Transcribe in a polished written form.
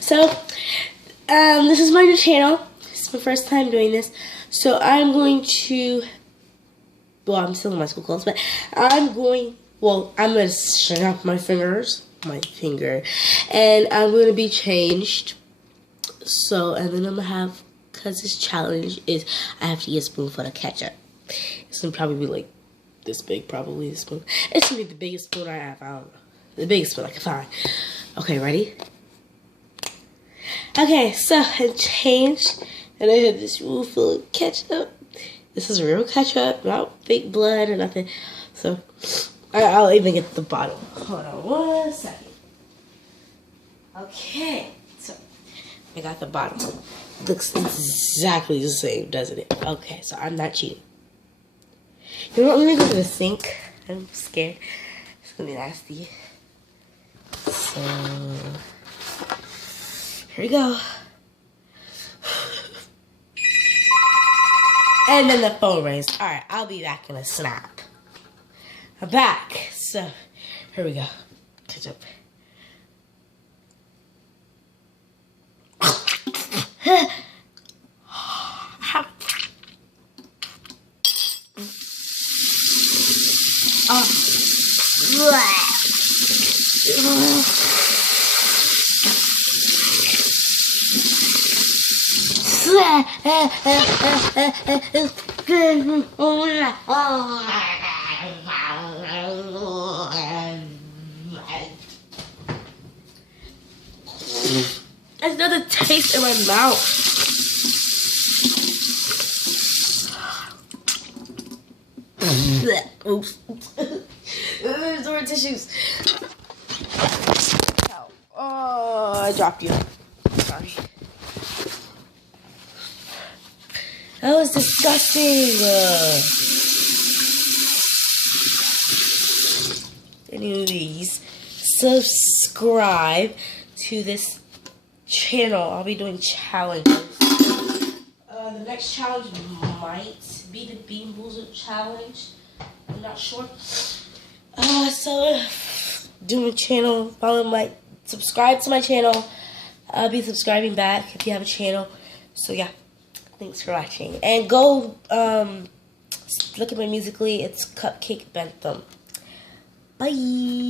So, this is my new channel. This is my first time doing this. So I'm going to, well, I'm still in my school clothes, but I'm going to snap my finger, and I'm going to be changed. So, and then I'm going to have, because this challenge is, I have to eat a spoonful of ketchup. It's going to probably be like this big, probably this spoon. It's going to be the biggest spoon I have, I don't know. The biggest spoon I can find. Okay, ready? Okay, so I changed, and I had this room full of ketchup. This is real ketchup, not fake blood or nothing. So, I'll even get the bottle. Hold on 1 second. Okay, so I got the bottle. Looks exactly the same, doesn't it? Okay, so I'm not cheating. You know what? Let me go to the sink. I'm scared. It's gonna be nasty. So, here we go. And then the phone rings. Alright, I'll be back in a snap. I'm back. So, here we go. Ketchup. There's another taste in my mouth. Oops. There's more tissues. Oh, I dropped you. Sorry. That was disgusting. Anyways, subscribe to this channel. I'll be doing challenges. The next challenge might be the Bean Boozled challenge. I'm not sure. So do my channel, subscribe to my channel. I'll be subscribing back if you have a channel. So yeah, thanks for watching. And go look at my Musical.ly. It's Cupcake Bentham. Bye.